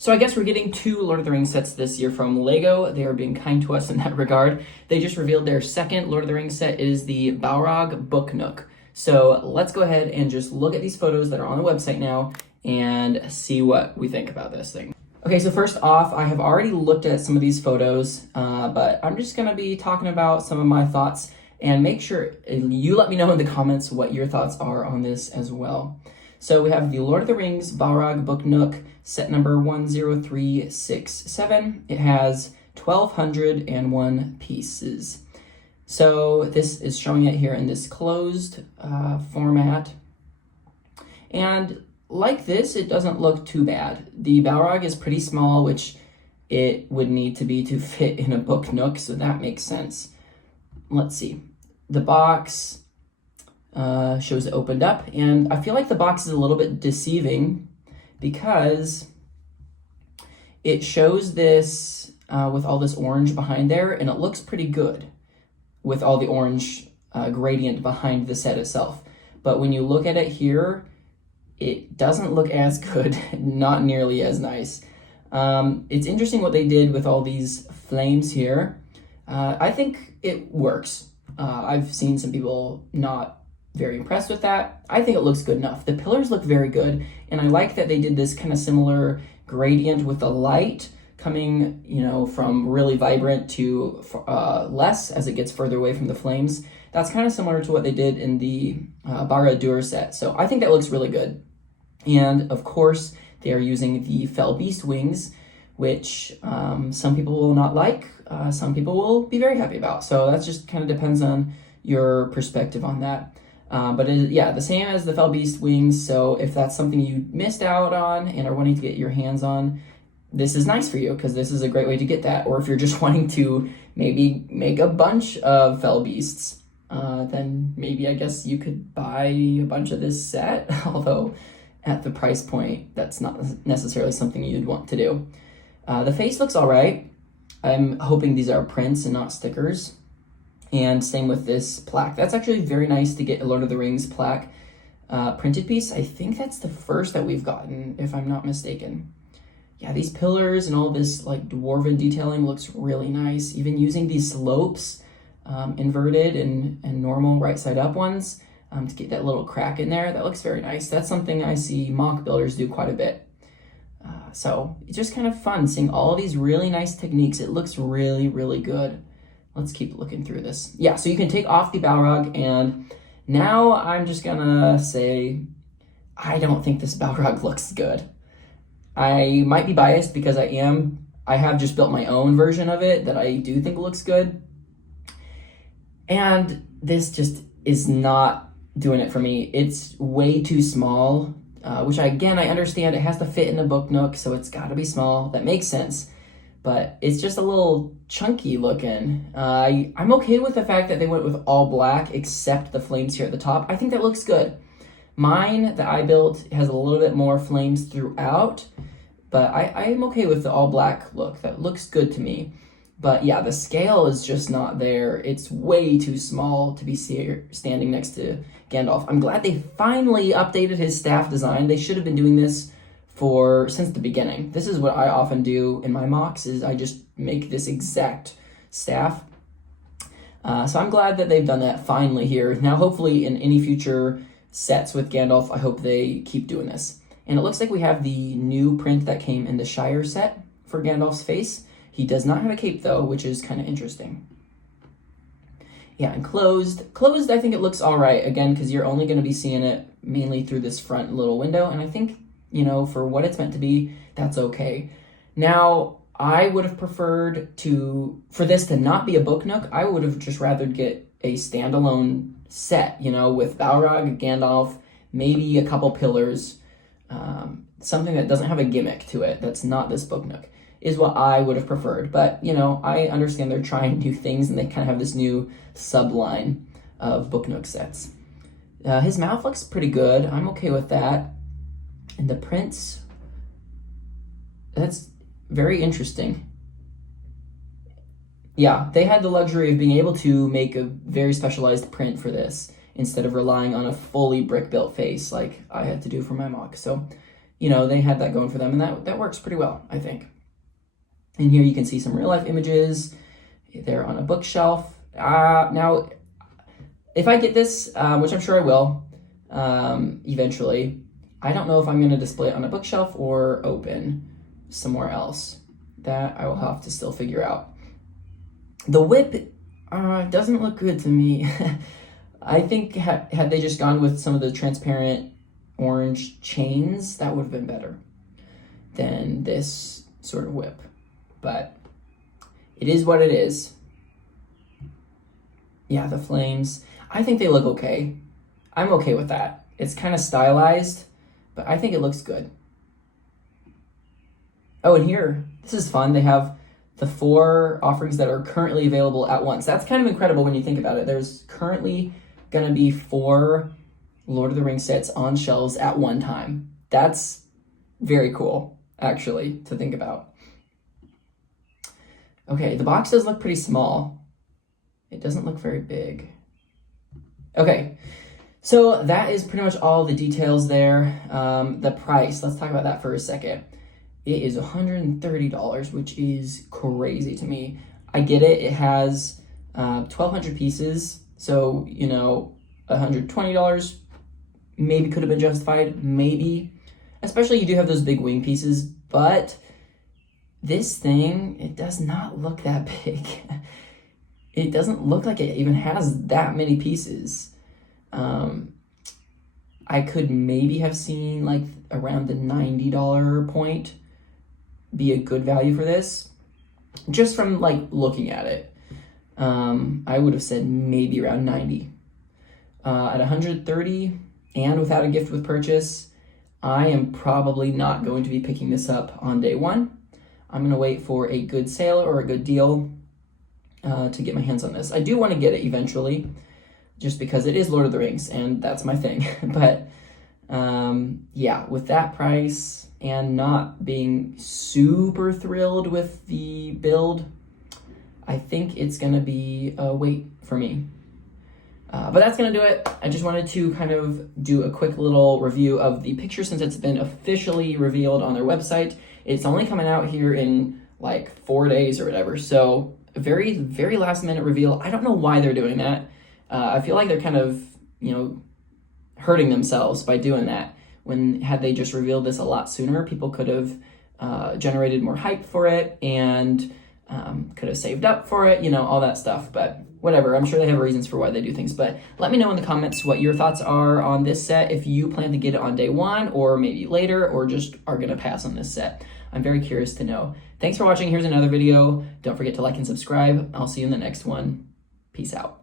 So I guess we're getting 2 Lord of the Rings sets this year from LEGO. They are being kind to us in that regard. They just revealed their second Lord of the Rings set. It is the Balrog Book Nook. So let's go ahead and just look at these photos that are on the website now and see what we think about this thing. Okay, so first off, I have already looked at some of these photos, but I'm just going to be talking about some of my thoughts, and make sure you let me know in the comments what your thoughts are on this as well. So we have the Lord of the Rings Balrog Book Nook, set number 10367. It has 1,201 pieces. So this is showing it here in this closed format. And like this, it doesn't look too bad. The Balrog is pretty small, which it would need to be to fit in a book nook, so that makes sense. Let's see. The box shows it opened up, and I feel like the box is a little bit deceiving because it shows this with all this orange behind there, and it looks pretty good with all the orange gradient behind the set itself. But when you look at it here, it doesn't look as good, not nearly as nice. It's interesting what they did with all these flames here. I think it works. I've seen some people not very impressed with that. I think it looks good enough. The pillars look very good, and I like that they did this kind of similar gradient with the light coming, from really vibrant to less as it gets further away from the flames. That's kind of similar to what they did in the Barad-dûr set. So I think that looks really good. And of course, they are using the Fell Beast wings, which some people will not like, some people will be very happy about. So that just kind of depends on your perspective on that. But it is, the same as the Fell Beast wings. So if that's something you missed out on and are wanting to get your hands on, this is nice for you because this is a great way to get that. Or if you're just wanting to maybe make a bunch of Fell Beasts, then maybe I guess you could buy a bunch of this set, although at the price point, that's not necessarily something you'd want to do. The face looks all right. I'm hoping these are prints and not stickers. And same with this plaque. That's actually very nice to get a Lord of the Rings plaque printed piece. I think that's the first that we've gotten, if I'm not mistaken. Yeah, these pillars and all this like dwarven detailing looks really nice. Even using these slopes, inverted and normal right side up ones, to get that little crack in there, that looks very nice. That's something I see MOC builders do quite a bit. So it's just kind of fun seeing all of these really nice techniques. It looks really, really good. Let's keep looking through this. Yeah, so you can take off the Balrog, and now I'm just gonna say, I don't think this Balrog looks good. I might be biased because I have just built my own version of it that I do think looks good. And this just is not doing it for me. It's way too small, which I understand it has to fit in a book nook, so it's gotta be small. That makes sense. But it's just a little chunky looking. I'm okay with the fact that they went with all black except the flames here at the top. I think that looks good. Mine that I built has a little bit more flames throughout, but I'm okay with the all black look. That looks good to me. But yeah, the scale is just not there. It's way too small to be standing next to Gandalf. I'm glad they finally updated his staff design. They should have been doing this since the beginning. This is what I often do in my MOCs, is I just make this exact staff. So I'm glad that they've done that finally here. Now, hopefully in any future sets with Gandalf, I hope they keep doing this. And it looks like we have the new print that came in the Shire set for Gandalf's face. He does not have a cape though, which is kind of interesting. Yeah, and closed, I think it looks all right, again, because you're only going to be seeing it mainly through this front little window, and I think, for what it's meant to be, that's okay. Now, I would have preferred for this to not be a book nook. I would have just rather get a standalone set, with Balrog, Gandalf, maybe a couple pillars, something that doesn't have a gimmick to it, that's not this book nook, is what I would have preferred. But, I understand they're trying new things, and they kind of have this new subline of book nook sets. His mouth looks pretty good. I'm okay with that. And the prints, that's very interesting. Yeah, they had the luxury of being able to make a very specialized print for this instead of relying on a fully brick-built face like I had to do for my MOC. So you know, they had that going for them, and that works pretty well, I think. And here you can see some real life images. They're on a bookshelf. Now, if I get this, which I'm sure I will eventually, I don't know if I'm going to display it on a bookshelf or open somewhere else. That I will have to still figure out. The whip doesn't look good to me. I think had they just gone with some of the transparent orange chains, that would have been better than this sort of whip. But it is what it is. Yeah, the flames. I think they look okay. I'm okay with that. It's kind of stylized, but I think it looks good. Oh, and here, this is fun. They have the 4 offerings that are currently available at once. That's kind of incredible when you think about it. There's currently going to be 4 Lord of the Rings sets on shelves at one time. That's very cool, actually, to think about. Okay, the box does look pretty small. It doesn't look very big. Okay, so that is pretty much all the details there. The price, let's talk about that for a second. It is $130, which is crazy to me. I get it. It has 1,200 pieces, so, you know, $120 maybe could have been justified, maybe. Especially you do have those big wing pieces, but this thing, it does not look that big. It doesn't look like it even has that many pieces. I could maybe have seen like around the $90 point be a good value for this, just from like looking at it. I would have said maybe around 90. At 130 and without a gift with purchase, I am probably not going to be picking this up on day one. I'm going to wait for a good sale or a good deal to get my hands on this. I do want to get it eventually, just because it is Lord of the Rings and that's my thing. But yeah, with that price and not being super thrilled with the build, I think it's going to be a wait for me. But that's going to do it. I just wanted to kind of do a quick little review of the picture since it's been officially revealed on their website. It's only coming out here in like 4 days or whatever. So a very, very last minute reveal. I don't know why they're doing that. I feel like they're kind of, you know, hurting themselves by doing that. When had they just revealed this a lot sooner, people could have generated more hype for it and could have saved up for it, you know, all that stuff. But whatever, I'm sure they have reasons for why they do things. But let me know in the comments what your thoughts are on this set, if you plan to get it on day one or maybe later, or just are going to pass on this set. I'm very curious to know. Thanks for watching. Here's another video. Don't forget to like and subscribe. I'll see you in the next one. Peace out.